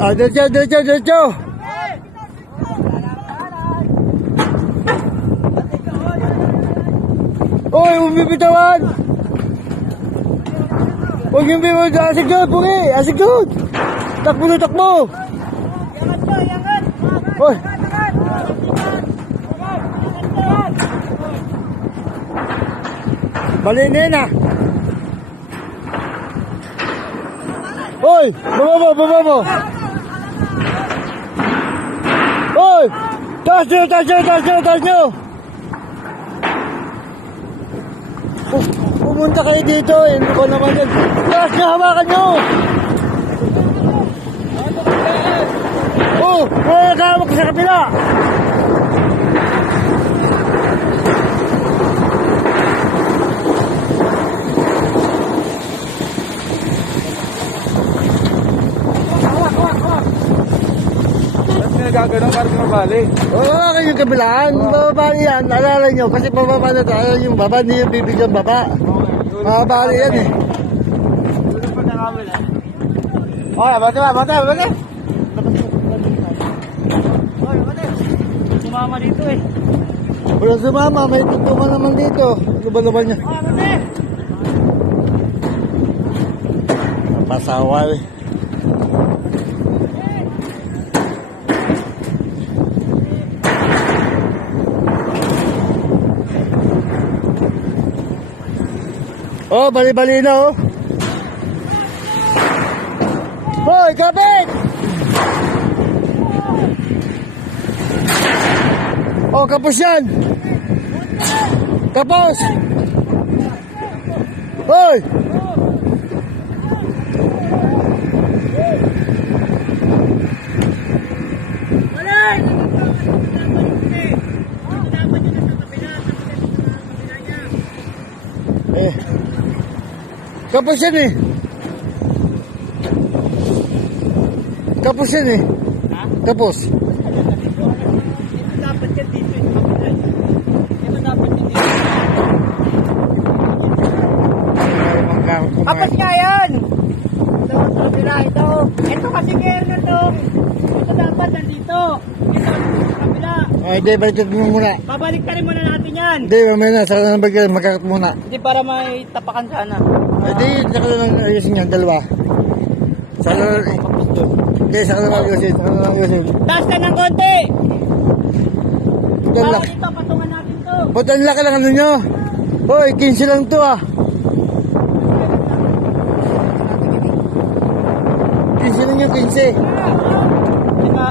Ah, diretso. Oy, umibitawan! Huwag yung bitawan. Asig doon, bungi! Asig doon! Takbo! Oy! Bali na yun ah! Oy! Baba mo! Oy! Taas nyo! Pumunta kayo dito, hindi ko naman yun. Taas nyo, hawakan nyo! Oh! May nakahawak sa kapila! Nagagano'n para mabali. Oo, kayo yung kabilaan. Bababali yan. Alala nyo, kasi pababa na tayo yung baba, hindi yung bibigyan baba. Mababali yan eh. Oh, bate. Sumama dito eh. Walang sumama, may tuntungan naman dito. Luban niya. Pasawal. Oh, bali-bali na oh. Hoy, kapit! Oh, kapos yan! Kapos! Hoy! Kapos yan eh. Kapos yan eh. Ha? Kapos. Dapat yan dito eh. Dapat yan dito. Kapos nga yan! Ito kasi kaya na to. Ito dapat nandito. Ito sa kabila. Ay, hindi, baliktad mo muna. Babalik ka rin muna natin yan. Hindi, mamaya na. Saka na bagay, magkakat muna. Hindi para may tapakan sana. Ay, di, saka na lang ayusin yan, dalawa. Saka na lang, hindi, saka na lang ayusin. Taas ka ng konti. Putan Bawal laki. dito, patungan natin to. Putan laki lang ano nyo. Hoy, 15 lang to ah. 15 lang yung 15. Diba?